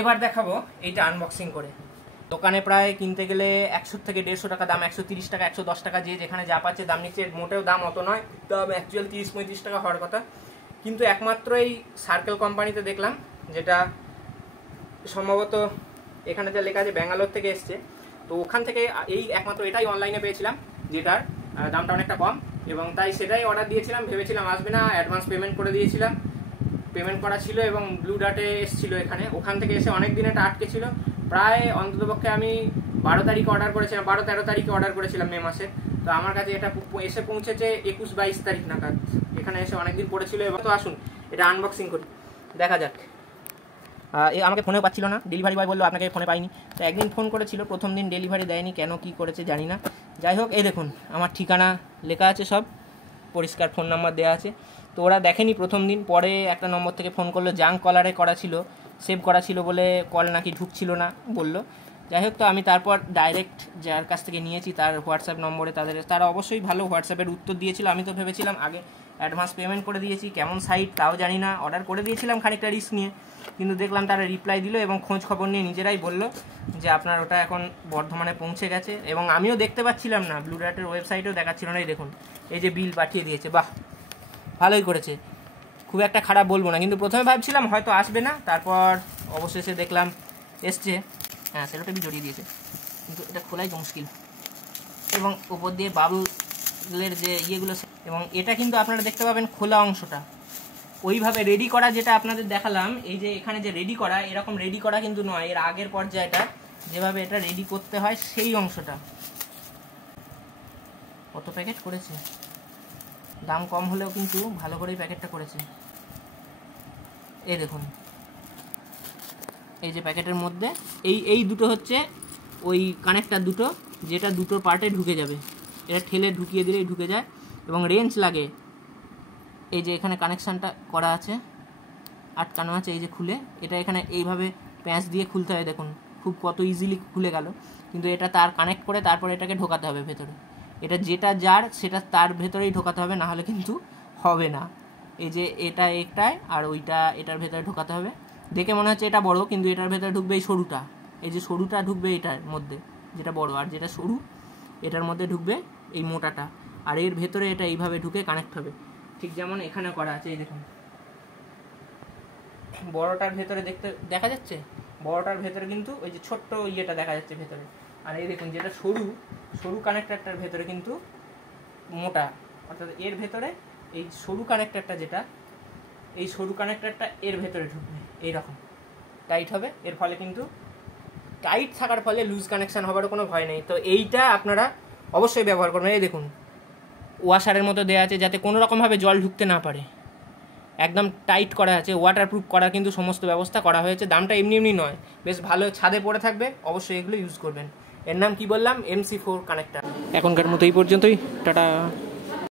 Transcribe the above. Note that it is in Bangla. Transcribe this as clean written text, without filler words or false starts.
এবার দেখাবো এইটা আনবক্সিং করে। দোকানে প্রায় কিনতে গেলে 100 থেকে 150 টাকা দাম, 130 টাকা 110 টাকা, যে যেখানে যা পাচ্ছে দাম নিচ্ছে। মোটেও দাম অত নয়, দাম অ্যাকচুয়াল 30-35 টাকা হওয়ার কথা। কিন্তু একমাত্র এই সার্কেল কোম্পানিতে দেখলাম, যেটা সম্ভবত এখানে যা লেখা আছে ব্যাঙ্গালোর থেকে এসছে, তো ওখান থেকে এই একমাত্র এটাই অনলাইনে পেয়েছিলাম, যেটার দামটা অনেকটা কম, এবং তাই সেটাই অর্ডার দিয়েছিলাম। ভেবেছিলাম আসবে না, অ্যাডভান্স পেমেন্ট করে দিয়েছিলাম, পেমেন্ট করা ছিল, এবং ব্লু ডার্টে এসেছিলো এখানে। ওখান থেকে এসে অনেক দিন এটা আটকে ছিল, প্রায় অন্ততপক্ষে আমি 12 তারিখে অর্ডার করেছিলাম, 12-13 তারিখে অর্ডার করেছিলাম মে মাসে। তো আমার কাছে এটা এসে পৌঁছেছে 21-22 তারিখ নাগাদ। এখানে এসে অনেকদিন পড়েছিল। এবার তো আসুন এটা আনবক্সিং করি, দেখা যাক। আমাকে ফোনেও পাচ্ছিল না, ডেলিভারি বয় বললো আপনাকে ফোনে পাইনি। তো একদিন ফোন করেছিল, প্রথম দিন ডেলিভারি দেয়নি, কেন কি করেছে জানি না। যাই হোক, এই দেখুন আমার ঠিকানা লেখা আছে, সব পরিষ্কার, ফোন নাম্বার দেওয়া আছে। তো ওরা দেখেনি প্রথম দিন, পরে একটা নম্বর থেকে ফোন করলো, জাঙ্ক কলারে করা ছিল, সেভ করা ছিল বলে কল নাকি ঢুকছিল না বললো। যাই হোক, তো আমি তারপর ডাইরেক্ট যার কাছ থেকে নিয়েছি তার হোয়াটসঅ্যাপ নম্বরে তারা অবশ্যই ভালো হোয়াটসঅ্যাপের উত্তর দিয়েছিল। আমি তো ভেবেছিলাম আগে অ্যাডভান্স পেমেন্ট করে দিয়েছি, কেমন সাইট তাও জানি না, অর্ডার করে দিয়েছিলাম খানিকটা রিস্ক নিয়ে। কিন্তু দেখলাম তারা রিপ্লাই দিল এবং খোঁজ খবর নিয়ে নিজেরাই বলল যে আপনার ওটা এখন বর্ধমানে পৌঁছে গেছে। এবং আমিও দেখতে পাচ্ছিলাম না, ব্লু ডার্টের ওয়েবসাইটেও দেখাচ্ছিল না। এই দেখুন, এই যে বিল পাঠিয়ে দিয়েছে, বাহ ভালোই করেছে, খুব একটা খারাপ বলবো না। কিন্তু প্রথমে ভাবছিলাম হয়তো আসবে না, তারপর অবশেষে দেখলাম এসছে। হ্যাঁ, সেলোটেপি জড়িয়ে দিয়েছে, কিন্তু এটা খোলাই তো মুশকিল। এবং উপর দিয়ে বাবুলের যে ইয়েগুলো, এবং এটা কিন্তু আপনারা দেখতে পাবেন খোলা অংশটা ওইভাবে রেডি করা, যেটা আপনাদের দেখালাম। এই যে এখানে যে রেডি করা, এরকম রেডি করা কিন্তু নয়, এর আগের পর্যায়টা যেভাবে এটা রেডি করতে হয় সেই অংশটা। কত প্যাকেট করেছে, দাম কম হলেও কিন্তু ভালো করেই প্যাকেটটা করেছে। এই দেখুন, এই যে প্যাকেটের মধ্যে এই দুটো হচ্ছে ওই কানেক্টার দুটো, যেটা দুটো পার্টে ঢুকে যাবে। এটা ঠেলে ঢুকিয়ে দিলেই ঢুকে যায়, এবং রেঞ্জ লাগে। এই যে এখানে কানেকশানটা করা আছে, আটকানো আছে, এই যে খুলে এটা এখানে এইভাবে প্যাঁচ দিয়ে খুলতে হয়। দেখুন খুব কত ইজিলি খুলে গেল। কিন্তু এটা তার কানেক্ট করে তারপর এটাকে ঢোকাতে হবে ভেতরে। এটা যেটা যার সেটা তার ভেতরেই ঢোকাতে হবে, না হলে কিন্তু হবে না। এই যে এটা একটায়, আর ওইটা এটার ভেতরে ঢোকাতে হবে। দেখে মনে হচ্ছে এটা বড়, কিন্তু এটার ভেতরে ঢুকবে এই সরুটা। এই যে সরুটা ঢুকবে এটার মধ্যে, যেটা বড়, আর যেটা সরু এটার মধ্যে ঢুকবে এই মোটাটা। আর এর ভেতরে এটা এইভাবে ঢুকে কানেক্ট হবে, ঠিক যেমন এখানে করা আছে। এই দেখুন, বড়টার ভেতরে দেখা যাচ্ছে, বড়টার ভেতরে কিন্তু ওই যে ছোট্ট ইয়েটা দেখা যাচ্ছে ভেতরে। আর এই দেখুন, যেটা সরু কানেক্টারটার ভেতরে কিন্তু মোটা, অর্থাৎ এর ভেতরে এই সরু কানেক্টারটা, যেটা এই সরু কানেক্টারটা এর ভেতরে ঢুকবে, এইরকম টাইট হবে। এর ফলে কিন্তু টাইট থাকার ফলে লুজ কানেকশান হওয়ারও কোনো ভয় নেই। তো এইটা আপনারা অবশ্যই ব্যবহার করবেন। এই দেখুন, ওয়াশারের মতো দেওয়া আছে, যাতে কোনো রকমভাবে জল ঢুকতে না পারে, একদম টাইট করা আছে, ওয়াটারপ্রুফ করার কিন্তু সমস্ত ব্যবস্থা করা হয়েছে। দামটা এমনি এমনি নয়, বেশ ভালো, ছাদে পড়ে থাকবে, অবশ্যই এগুলো ইউজ করবেন। এর নাম কি বললাম, MC4 কানেক্টার। এখনকার মতো এই পর্যন্তই, টাটা।